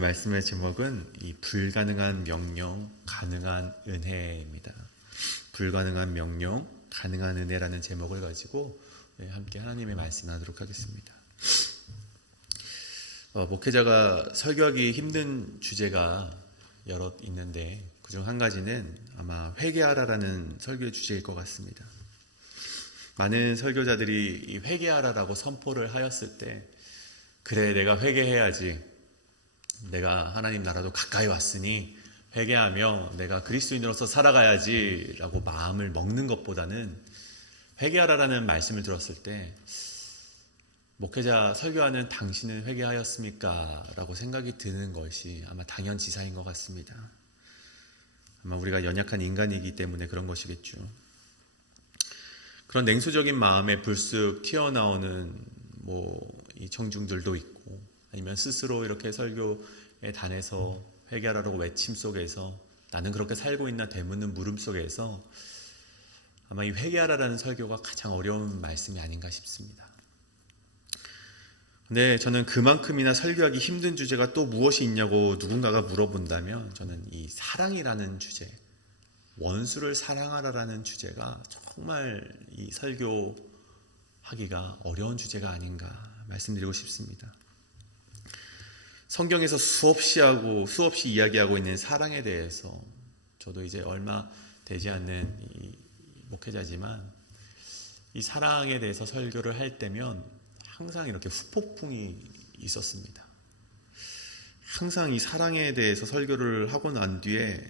오늘 말씀의 제목은 이 불가능한 명령, 가능한 은혜입니다. 불가능한 명령, 가능한 은혜라는 제목을 가지고 함께 하나님의 말씀을 하도록 하겠습니다. 목회자가 설교하기 힘든 주제가 여럿 있는데 그중 한 가지는 아마 회개하라라는 설교의 주제일 것 같습니다. 많은 설교자들이 이 회개하라라고 선포를 하였을 때 그래 내가 회개해야지, 내가 하나님 나라도 가까이 왔으니 회개하며 내가 그리스도인으로서 살아가야지 라고 마음을 먹는 것보다는 회개하라라는 말씀을 들었을 때 목회자 설교하는 당신은 회개하였습니까? 라고 생각이 드는 것이 아마 당연지사인 것 같습니다. 아마 우리가 연약한 인간이기 때문에 그런 것이겠죠. 그런 냉소적인 마음에 불쑥 튀어나오는 이 청중들도 있고, 아니면 스스로 이렇게 설교에 단에서 회개하라고 외침 속에서 나는 그렇게 살고 있나 되묻는 물음 속에서 아마 이 회개하라라는 설교가 가장 어려운 말씀이 아닌가 싶습니다. 근데 저는 그만큼이나 설교하기 힘든 주제가 또 무엇이 있냐고 누군가가 물어본다면 저는 이 사랑이라는 주제, 원수를 사랑하라라는 주제가 정말 이 설교하기가 어려운 주제가 아닌가 말씀드리고 싶습니다. 성경에서 수없이 이야기하고 있는 사랑에 대해서 저도 이제 얼마 되지 않는 이 목회자지만 이 사랑에 대해서 설교를 할 때면 항상 이렇게 후폭풍이 있었습니다. 항상 이 사랑에 대해서 설교를 하고 난 뒤에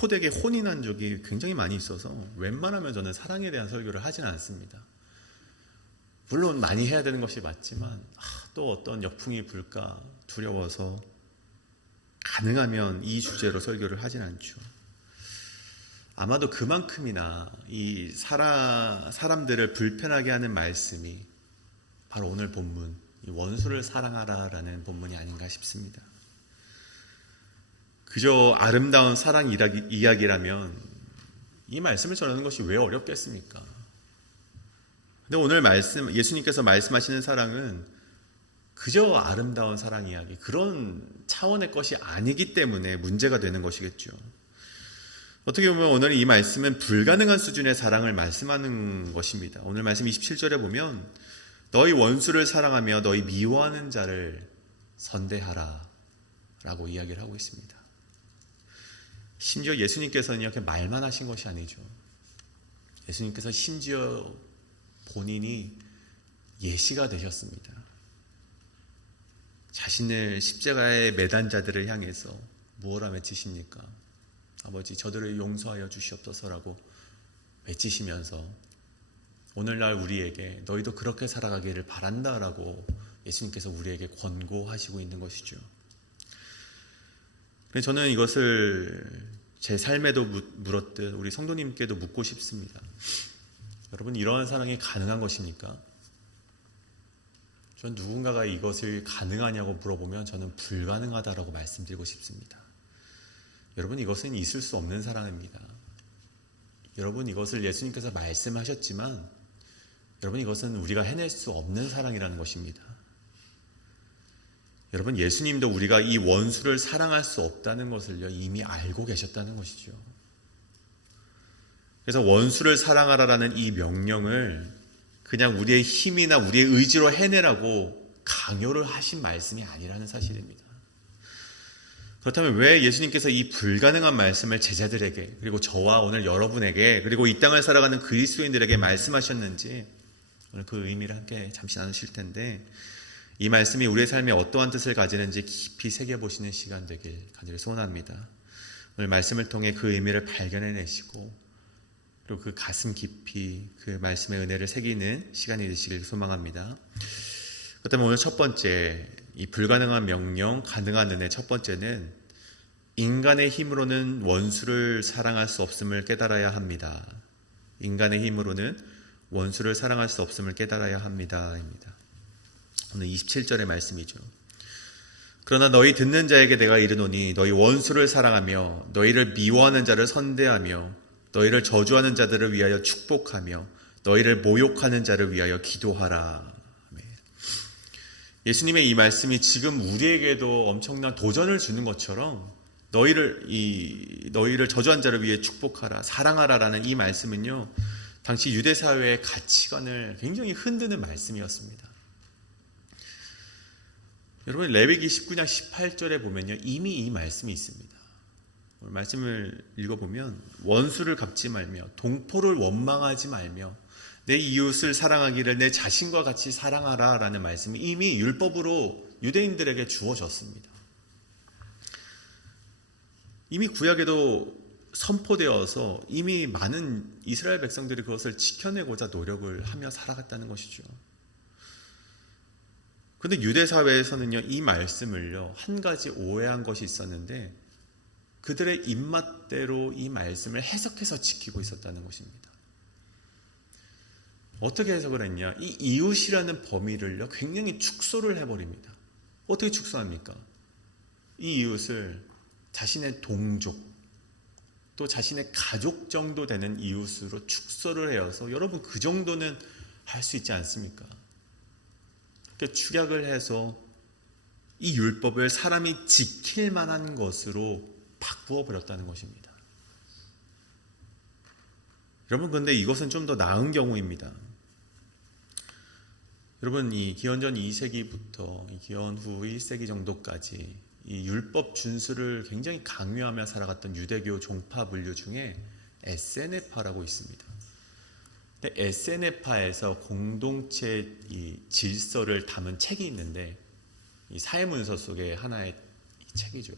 호되게 혼이 난 적이 굉장히 많이 있어서 웬만하면 저는 사랑에 대한 설교를 하지는 않습니다. 물론 많이 해야 되는 것이 맞지만 또 어떤 역풍이 불까 두려워서 가능하면 이 주제로 설교를 하진 않죠. 아마도 그만큼이나 이 사람들을 불편하게 하는 말씀이 바로 오늘 본문, 이 원수를 사랑하라라는 본문이 아닌가 싶습니다. 그저 아름다운 사랑 이야기라면 이 말씀을 전하는 것이 왜 어렵겠습니까? 근데 오늘 예수님께서 말씀하시는 사랑은 그저 아름다운 사랑 이야기, 그런 차원의 것이 아니기 때문에 문제가 되는 것이겠죠. 어떻게 보면 오늘 이 말씀은 불가능한 수준의 사랑을 말씀하는 것입니다. 오늘 말씀 27절에 보면 너희 원수를 사랑하며 너희 미워하는 자를 선대하라 라고 이야기를 하고 있습니다. 심지어 예수님께서는 이렇게 말만 하신 것이 아니죠. 예수님께서 심지어 본인이 예시가 되셨습니다. 자신을 십자가에 매단 자들을 향해서 무엇라 외치십니까? 아버지 저들을 용서하여 주시옵소서라고 외치시면서 오늘날 우리에게 너희도 그렇게 살아가기를 바란다라고 예수님께서 우리에게 권고하시고 있는 것이죠. 저는 이것을 제 삶에도 물었듯 우리 성도님께도 묻고 싶습니다. 여러분, 이러한 사랑이 가능한 것입니까? 전 누군가가 이것을 가능하냐고 물어보면 저는 불가능하다라고 말씀드리고 싶습니다. 여러분, 이것은 있을 수 없는 사랑입니다. 여러분, 이것을 예수님께서 말씀하셨지만 여러분, 이것은 우리가 해낼 수 없는 사랑이라는 것입니다. 여러분, 예수님도 우리가 이 원수를 사랑할 수 없다는 것을 이미 알고 계셨다는 것이죠. 그래서 원수를 사랑하라라는 이 명령을 그냥 우리의 힘이나 우리의 의지로 해내라고 강요를 하신 말씀이 아니라는 사실입니다. 그렇다면 왜 예수님께서 이 불가능한 말씀을 제자들에게, 그리고 저와 오늘 여러분에게, 그리고 이 땅을 살아가는 그리스도인들에게 말씀하셨는지 오늘 그 의미를 함께 잠시 나누실 텐데, 이 말씀이 우리의 삶에 어떠한 뜻을 가지는지 깊이 새겨보시는 시간 되길 간절히 소원합니다. 오늘 말씀을 통해 그 의미를 발견해내시고 그리고 그 가슴 깊이 그 말씀의 은혜를 새기는 시간이 되시길 소망합니다. 그렇다면 오늘 첫 번째, 이 불가능한 명령, 가능한 은혜 첫 번째는 인간의 힘으로는 원수를 사랑할 수 없음을 깨달아야 합니다. 인간의 힘으로는 원수를 사랑할 수 없음을 깨달아야 합니다. 입니다. 오늘 27절의 말씀이죠. 그러나 너희 듣는 자에게 내가 이르노니 너희 원수를 사랑하며 너희를 미워하는 자를 선대하며 너희를 저주하는 자들을 위하여 축복하며 너희를 모욕하는 자를 위하여 기도하라. 예수님의 이 말씀이 지금 우리에게도 엄청난 도전을 주는 것처럼 너희를 저주한 자를 위해 축복하라, 사랑하라라는 이 말씀은요, 당시 유대 사회의 가치관을 굉장히 흔드는 말씀이었습니다. 여러분, 레위기 19장 18절에 보면요, 이미 이 말씀이 있습니다. 말씀을 읽어보면 원수를 갚지 말며 동포를 원망하지 말며 내 이웃을 사랑하기를 내 자신과 같이 사랑하라 라는 말씀이 이미 율법으로 유대인들에게 주어졌습니다. 이미 구약에도 선포되어서 이미 많은 이스라엘 백성들이 그것을 지켜내고자 노력을 하며 살아갔다는 것이죠. 그런데 유대 사회에서는요, 이 말씀을요, 한 가지 오해한 것이 있었는데 그들의 입맛대로 이 말씀을 해석해서 지키고 있었다는 것입니다. 어떻게 해석을 했냐? 이 이웃이라는 범위를요, 굉장히 축소를 해버립니다. 어떻게 축소합니까? 이 이웃을 자신의 동족, 또 자신의 가족 정도 되는 이웃으로 축소를 해서 여러분 그 정도는 할 수 있지 않습니까? 그러니까 축약을 해서 이 율법을 사람이 지킬 만한 것으로 바꾸어 버렸다는 것입니다. 여러분, 그런데 이것은 좀 더 나은 경우입니다. 여러분, 이 기원전 2세기부터 이 기원 후 1세기 정도까지 이 율법 준수를 굉장히 강요하며 살아갔던 유대교 종파 분류 중에 에세네파라고 있습니다. 근데 에세네파에서 공동체 이 질서를 담은 책이 있는데, 이 사회문서 속에 하나의 책이죠.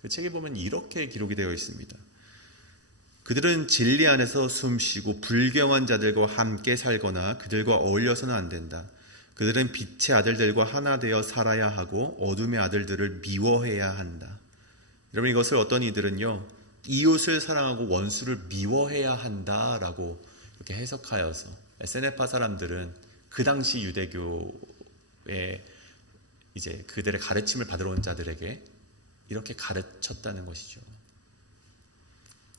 그 책에 보면 이렇게 기록이 되어 있습니다. 그들은 진리 안에서 숨쉬고 불경한 자들과 함께 살거나 그들과 어울려서는 안 된다. 그들은 빛의 아들들과 하나 되어 살아야 하고 어둠의 아들들을 미워해야 한다. 여러분, 이것을 어떤 이들은요, 이웃을 사랑하고 원수를 미워해야 한다라고 이렇게 해석하여서 에세네파 사람들은 그 당시 유대교의 이제 그들의 가르침을 받으러 온 자들에게 이렇게 가르쳤다는 것이죠.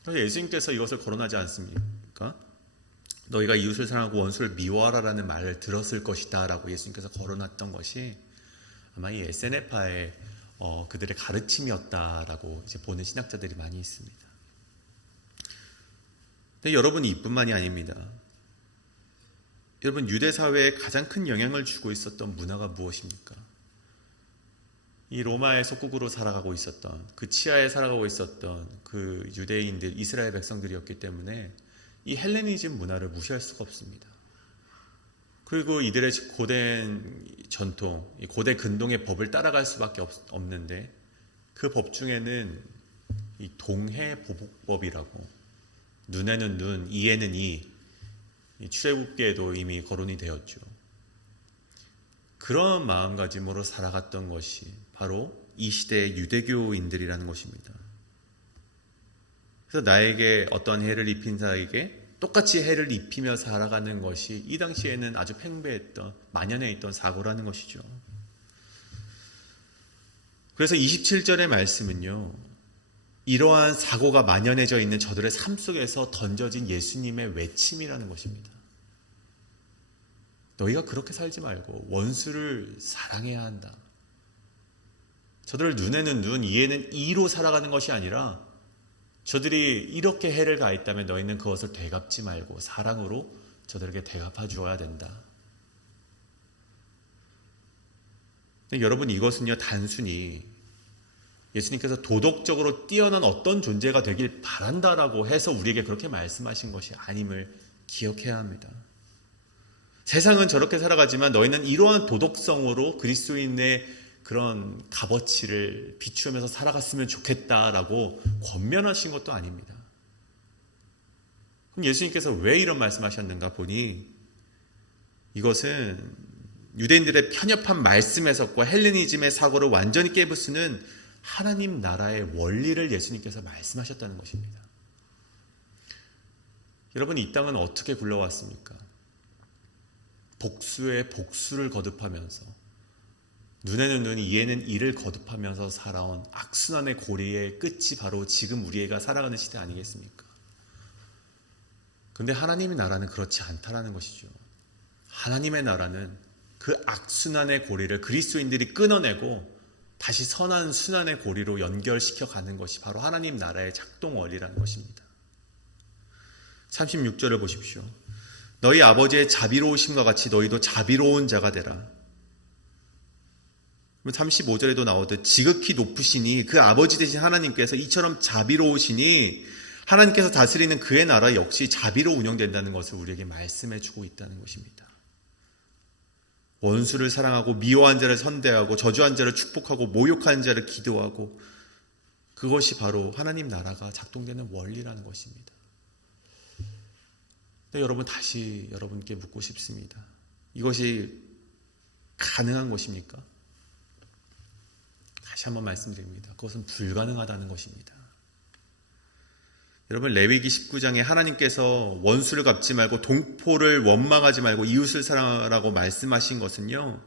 그래서 예수님께서 이것을 거론하지 않습니까? 너희가 이웃을 사랑하고 원수를 미워하라라는 말을 들었을 것이다 라고 예수님께서 거론했던 것이 아마 이 에세네파의 그들의 가르침이었다라고 이제 보는 신학자들이 많이 있습니다. 근데 여러분이 이뿐만이 아닙니다. 여러분, 유대 사회에 가장 큰 영향을 주고 있었던 문화가 무엇입니까? 이 로마의 속국으로 살아가고 있었던, 그 치하에 살아가고 있었던 그 유대인들, 이스라엘 백성들이었기 때문에 이 헬레니즘 문화를 무시할 수가 없습니다. 그리고 이들의 고된 전통, 이 고대 근동의 법을 따라갈 수밖에 없는데 그 법 중에는 이 동해보복법이라고, 눈에는 눈, 이에는 이 출애굽기에도 이미 거론이 되었죠. 그런 마음가짐으로 살아갔던 것이 바로 이 시대의 유대교인들이라는 것입니다. 그래서 나에게 어떠한 해를 입힌 자에게 똑같이 해를 입히며 살아가는 것이 이 당시에는 아주 팽배했던, 만연해 있던 사고라는 것이죠. 그래서 27절의 말씀은요, 이러한 사고가 만연해져 있는 저들의 삶 속에서 던져진 예수님의 외침이라는 것입니다. 너희가 그렇게 살지 말고 원수를 사랑해야 한다. 저들을 눈에는 눈, 이에는 이로 살아가는 것이 아니라 저들이 이렇게 해를 가했다면 너희는 그것을 되갚지 말고 사랑으로 저들에게 되갚아 주어야 된다. 근데 여러분, 이것은요, 단순히 예수님께서 도덕적으로 뛰어난 어떤 존재가 되길 바란다라고 해서 우리에게 그렇게 말씀하신 것이 아님을 기억해야 합니다. 세상은 저렇게 살아가지만 너희는 이러한 도덕성으로 그리스도인의 그런 값어치를 비추면서 살아갔으면 좋겠다라고 권면하신 것도 아닙니다. 그럼 예수님께서 왜 이런 말씀하셨는가 보니 이것은 유대인들의 편협한 말씀 해석과 헬레니즘의 사고를 완전히 깨부수는 하나님 나라의 원리를 예수님께서 말씀하셨다는 것입니다. 여러분, 이 땅은 어떻게 굴러왔습니까? 복수에 복수를 거듭하면서 눈에는 눈, 이에는 이를 거듭하면서 살아온 악순환의 고리의 끝이 바로 지금 우리가 살아가는 시대 아니겠습니까? 그런데 하나님의 나라는 그렇지 않다라는 것이죠. 하나님의 나라는 그 악순환의 고리를 그리스도인들이 끊어내고 다시 선한 순환의 고리로 연결시켜 가는 것이 바로 하나님 나라의 작동 원리라는 것입니다. 36절을 보십시오. 너희 아버지의 자비로우심과 같이 너희도 자비로운 자가 되라. 35절에도 나오듯 지극히 높으시니 그 아버지 되신 하나님께서 이처럼 자비로우시니 하나님께서 다스리는 그의 나라 역시 자비로 운영된다는 것을 우리에게 말씀해 주고 있다는 것입니다. 원수를 사랑하고 미워한 자를 선대하고 저주한 자를 축복하고 모욕하는 자를 기도하고, 그것이 바로 하나님 나라가 작동되는 원리라는 것입니다. 근데 여러분, 다시 여러분께 묻고 싶습니다. 이것이 가능한 것입니까? 다시 한번 말씀드립니다. 그것은 불가능하다는 것입니다. 여러분, 레위기 19장에 하나님께서 원수를 갚지 말고 동포를 원망하지 말고 이웃을 사랑하라고 말씀하신 것은요,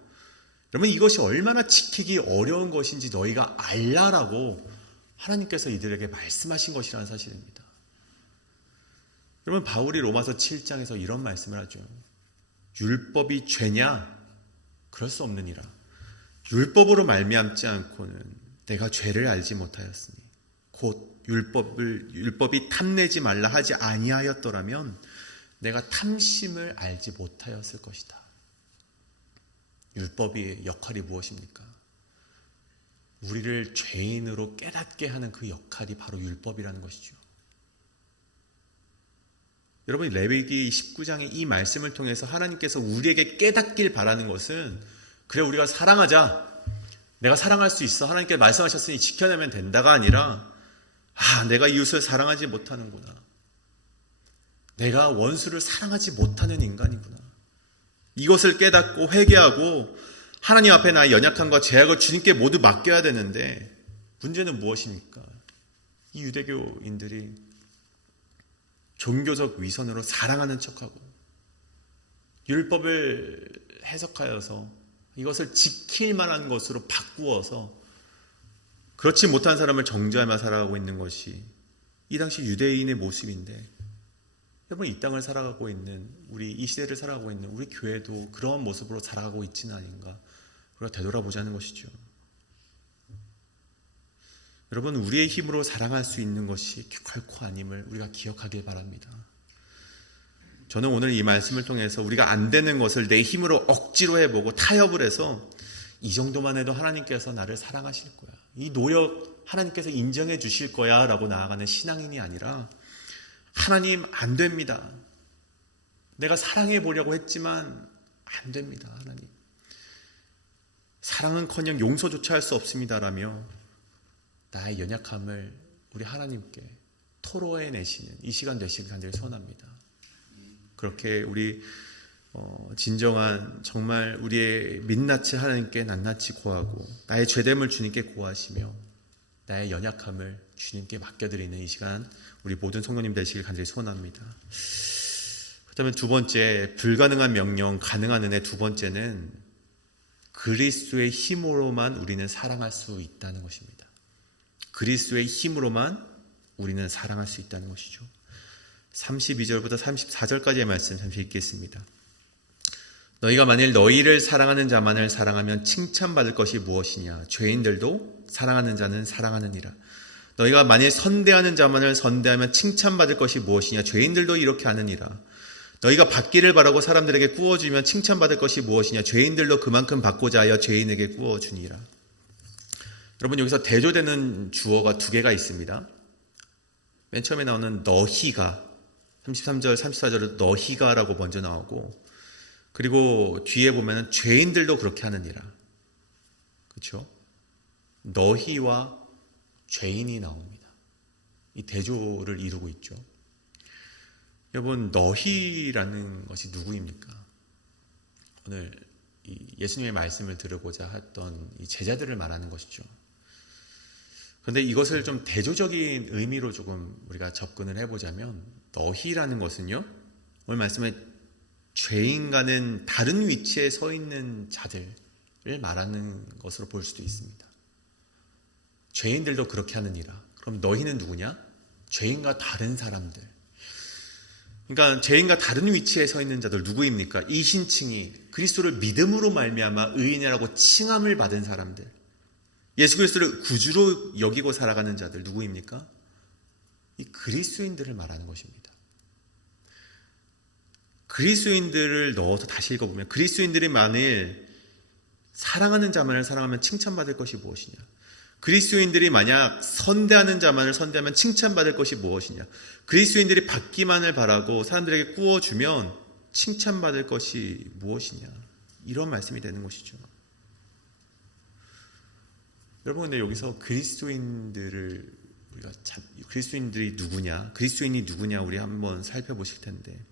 여러분, 이것이 얼마나 지키기 어려운 것인지 너희가 알라라고 하나님께서 이들에게 말씀하신 것이라는 사실입니다. 여러분, 바울이 로마서 7장에서 이런 말씀을 하죠. 율법이 죄냐? 그럴 수 없느니라. 율법으로 말미암지 않고는 내가 죄를 알지 못하였으니 곧 율법이 탐내지 말라 하지 아니하였더라면 내가 탐심을 알지 못하였을 것이다. 율법의 역할이 무엇입니까? 우리를 죄인으로 깨닫게 하는 그 역할이 바로 율법이라는 것이죠. 여러분, 레위기 19장의 이 말씀을 통해서 하나님께서 우리에게 깨닫길 바라는 것은, 그래 우리가 사랑하자, 내가 사랑할 수 있어, 하나님께 말씀하셨으니 지켜내면 된다가 아니라, 내가 이웃을 사랑하지 못하는구나, 내가 원수를 사랑하지 못하는 인간이구나, 이것을 깨닫고 회개하고 하나님 앞에 나의 연약함과 죄악을 주님께 모두 맡겨야 되는데, 문제는 무엇입니까? 이 유대교인들이 종교적 위선으로 사랑하는 척하고 율법을 해석하여서 이것을 지킬 만한 것으로 바꾸어서 그렇지 못한 사람을 정죄하며 살아가고 있는 것이 이 당시 유대인의 모습인데, 여러분, 이 땅을 살아가고 있는 우리, 이 시대를 살아가고 있는 우리 교회도 그러한 모습으로 살아가고 있지는 아닌가, 우리가 되돌아보자는 것이죠. 여러분, 우리의 힘으로 사랑할 수 있는 것이 결코 아님을 우리가 기억하길 바랍니다. 저는 오늘 이 말씀을 통해서 우리가 안 되는 것을 내 힘으로 억지로 해보고 타협을 해서 이 정도만 해도 하나님께서 나를 사랑하실 거야, 이 노력 하나님께서 인정해 주실 거야 라고 나아가는 신앙인이 아니라, 하나님 안 됩니다, 내가 사랑해 보려고 했지만 안 됩니다, 하나님 사랑은커녕 용서조차 할 수 없습니다라며 나의 연약함을 우리 하나님께 토로해내시는 이 시간 되시길 간절히 소원합니다. 그렇게 우리 진정한 정말 우리의 민낯을 하나님께 낱낱이 고하고 나의 죄됨을 주님께 고하시며 나의 연약함을 주님께 맡겨드리는 이 시간 우리 모든 성도님 되시길 간절히 소원합니다. 그렇다면 두 번째, 불가능한 명령, 가능한 은혜. 두 번째는 그리스도의 힘으로만 우리는 사랑할 수 있다는 것입니다. 그리스도의 힘으로만 우리는 사랑할 수 있다는 것이죠. 32절부터 34절까지의 말씀 잠시 읽겠습니다. 너희가 만일 너희를 사랑하는 자만을 사랑하면 칭찬받을 것이 무엇이냐? 죄인들도 사랑하는 자는 사랑하느니라. 너희가 만일 선대하는 자만을 선대하면 칭찬받을 것이 무엇이냐? 죄인들도 이렇게 하느니라. 너희가 받기를 바라고 사람들에게 구워주면 칭찬받을 것이 무엇이냐? 죄인들도 그만큼 받고자 하여 죄인에게 구워주니라. 여러분, 여기서 대조되는 주어가 두 개가 있습니다. 맨 처음에 나오는 너희가, 33절, 34절은 너희가라고 먼저 나오고, 그리고 뒤에 보면은 죄인들도 그렇게 하느니라. 그렇죠? 너희와 죄인이 나옵니다. 이 대조를 이루고 있죠. 여러분, 너희라는 것이 누구입니까? 오늘 예수님의 말씀을 들으고자 했던 이 제자들을 말하는 것이죠. 그런데 이것을 좀 대조적인 의미로 조금 우리가 접근을 해보자면, 너희라는 것은요, 오늘 말씀에 죄인과는 다른 위치에 서 있는 자들을 말하는 것으로 볼 수도 있습니다. 죄인들도 그렇게 하느니라. 그럼 너희는 누구냐? 죄인과 다른 사람들. 그러니까 죄인과 다른 위치에 서 있는 자들 누구입니까? 이 신칭이 그리스도를 믿음으로 말미암아 의인이라고 칭함을 받은 사람들, 예수 그리스도를 구주로 여기고 살아가는 자들 누구입니까? 이 그리스도인들을 말하는 것입니다. 그리스도인들을 넣어서 다시 읽어보면 그리스도인들이 만일 사랑하는 자만을 사랑하면 칭찬받을 것이 무엇이냐? 그리스도인들이 만약 선대하는 자만을 선대하면 칭찬받을 것이 무엇이냐? 그리스도인들이 받기만을 바라고 사람들에게 꾸어주면 칭찬받을 것이 무엇이냐? 이런 말씀이 되는 것이죠. 여러분, 근데 여기서 그리스도인들이 누구냐? 그리스도인이 누구냐? 우리 한번 살펴보실 텐데,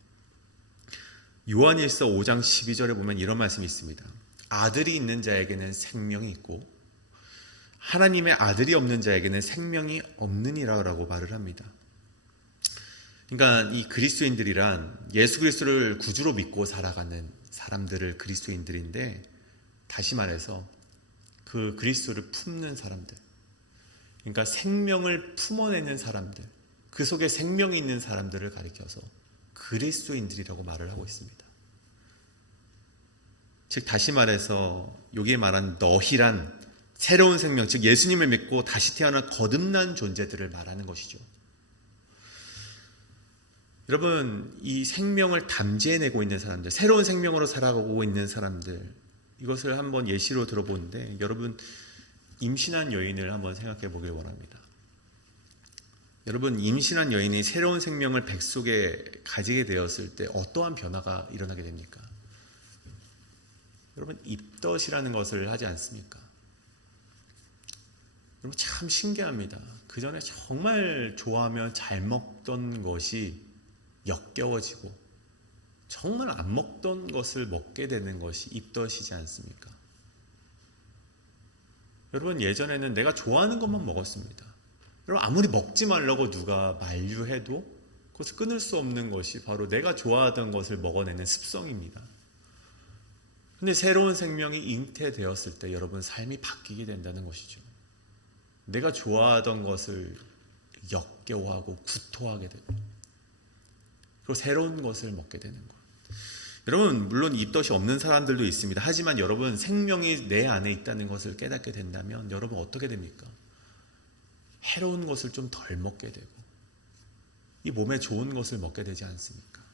요한일서 5장 12절에 보면 이런 말씀이 있습니다. 아들이 있는 자에게는 생명이 있고 하나님의 아들이 없는 자에게는 생명이 없느니라라고 말을 합니다. 그러니까 이 그리스도인들이란 예수 그리스도를 구주로 믿고 살아가는 사람들을 그리스도인들인데, 다시 말해서 그 그리스도를 품는 사람들, 그러니까 생명을 품어내는 사람들, 그 속에 생명이 있는 사람들을 가리켜서 그리스도인들이라고 말을 하고 있습니다. 즉 다시 말해서 여기에 말한 너희란 새로운 생명, 즉 예수님을 믿고 다시 태어난 거듭난 존재들을 말하는 것이죠. 여러분, 이 생명을 담재해내고 있는 사람들, 새로운 생명으로 살아가고 있는 사람들, 이것을 한번 예시로 들어보는데, 여러분 임신한 여인을 한번 생각해 보길 원합니다. 여러분, 임신한 여인이 새로운 생명을 뱃속에 가지게 되었을 때 어떠한 변화가 일어나게 됩니까? 여러분, 입덧이라는 것을 하지 않습니까? 여러분, 참 신기합니다. 그 전에 정말 좋아하며 잘 먹던 것이 역겨워지고 정말 안 먹던 것을 먹게 되는 것이 입덧이지 않습니까? 여러분, 예전에는 내가 좋아하는 것만 먹었습니다. 여러분, 아무리 먹지 말라고 누가 만류해도 그것을 끊을 수 없는 것이 바로 내가 좋아하던 것을 먹어내는 습성입니다. 근데 새로운 생명이 잉태되었을 때 여러분, 삶이 바뀌게 된다는 것이죠. 내가 좋아하던 것을 역겨워하고 구토하게 되고, 그리고 새로운 것을 먹게 되는 것. 여러분, 물론 입덧이 없는 사람들도 있습니다. 하지만 여러분, 생명이 내 안에 있다는 것을 깨닫게 된다면 여러분 어떻게 됩니까? 해로운 것을 좀 덜 먹게 되고 이 몸에 좋은 것을 먹게 되지 않습니까?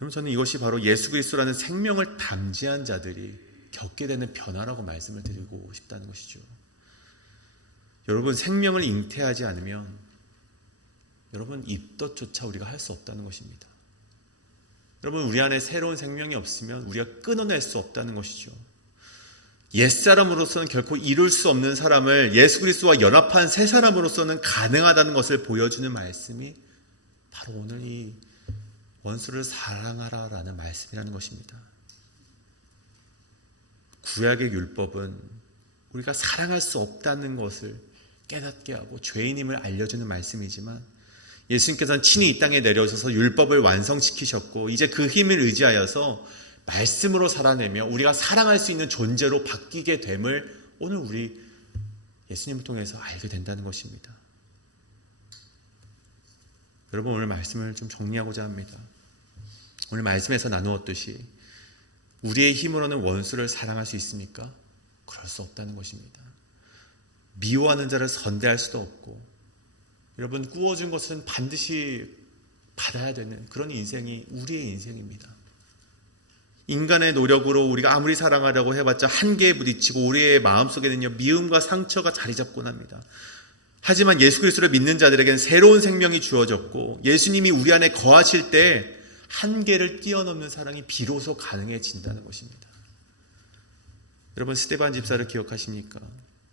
여러분, 저는 이것이 바로 예수 그리스도라는 생명을 담지한 자들이 겪게 되는 변화라고 말씀을 드리고 싶다는 것이죠. 여러분, 생명을 잉태하지 않으면 여러분, 입덧조차 우리가 할 수 없다는 것입니다. 여러분, 우리 안에 새로운 생명이 없으면 우리가 끊어낼 수 없다는 것이죠. 옛사람으로서는 결코 이룰 수 없는 사람을 예수 그리스도와 연합한 새 사람으로서는 가능하다는 것을 보여주는 말씀이 바로 오늘 이 원수를 사랑하라 라는 말씀이라는 것입니다. 구약의 율법은 우리가 사랑할 수 없다는 것을 깨닫게 하고 죄인임을 알려주는 말씀이지만, 예수님께서는 친히 이 땅에 내려오셔서 율법을 완성시키셨고 이제 그 힘을 의지하여서 말씀으로 살아내며 우리가 사랑할 수 있는 존재로 바뀌게 됨을 오늘 우리 예수님을 통해서 알게 된다는 것입니다. 여러분, 오늘 말씀을 좀 정리하고자 합니다. 오늘 말씀에서 나누었듯이 우리의 힘으로는 원수를 사랑할 수 있습니까? 그럴 수 없다는 것입니다. 미워하는 자를 선대할 수도 없고, 여러분, 꾸어준 것은 반드시 받아야 되는 그런 인생이 우리의 인생입니다. 인간의 노력으로 우리가 아무리 사랑하려고 해봤자 한계에 부딪히고 우리의 마음속에는요, 미움과 상처가 자리 잡곤 합니다. 하지만 예수 그리스도를 믿는 자들에게는 새로운 생명이 주어졌고 예수님이 우리 안에 거하실 때 한계를 뛰어넘는 사랑이 비로소 가능해진다는 것입니다. 여러분, 스데반 집사를 기억하십니까?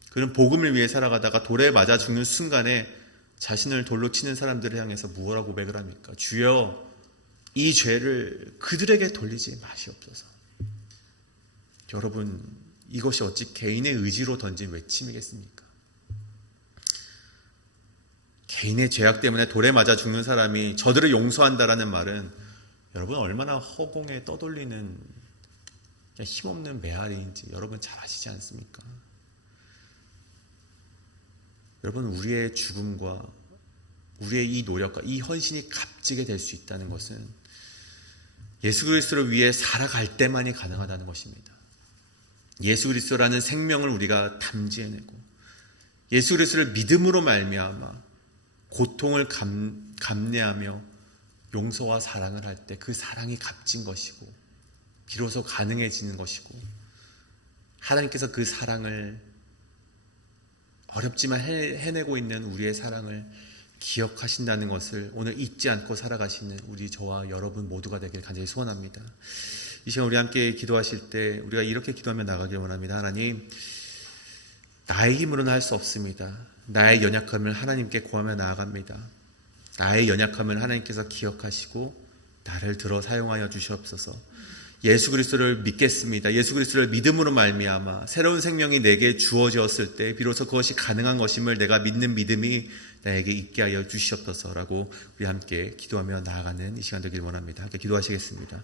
그는 복음을 위해 살아가다가 돌에 맞아 죽는 순간에 자신을 돌로 치는 사람들을 향해서 무엇라고 고백을 합니까? 주여, 이 죄를 그들에게 돌리지 마시옵소서. 여러분, 이것이 어찌 개인의 의지로 던진 외침이겠습니까? 개인의 죄악 때문에 돌에 맞아 죽는 사람이 저들을 용서한다라는 말은 여러분, 얼마나 허공에 떠돌리는 힘없는 메아리인지 여러분 잘 아시지 않습니까? 여러분, 우리의 죽음과 우리의 이 노력과 이 헌신이 값지게 될 수 있다는 것은 예수 그리스도를 위해 살아갈 때만이 가능하다는 것입니다. 예수 그리스도라는 생명을 우리가 담지해내고 예수 그리스도를 믿음으로 말미암아 고통을 감내하며 용서와 사랑을 할 때 그 사랑이 값진 것이고 비로소 가능해지는 것이고 하나님께서 그 사랑을 어렵지만 해내고 있는 우리의 사랑을 기억하신다는 것을 오늘 잊지 않고 살아가시는 우리 저와 여러분 모두가 되길 간절히 소원합니다. 이 시간 우리 함께 기도하실 때 우리가 이렇게 기도하며 나가길 원합니다. 하나님, 나의 힘으로는 할 수 없습니다. 나의 연약함을 하나님께 구하며 나아갑니다. 나의 연약함을 하나님께서 기억하시고 나를 들어 사용하여 주시옵소서. 예수 그리스도를 믿겠습니다. 예수 그리스도를 믿음으로 말미암아 새로운 생명이 내게 주어졌을 때 비로소 그것이 가능한 것임을 내가 믿는 믿음이 나에게 있게 하여 주시옵소서라고 우리 함께 기도하며 나아가는 이 시간 되길 원합니다. 함께 기도하시겠습니다.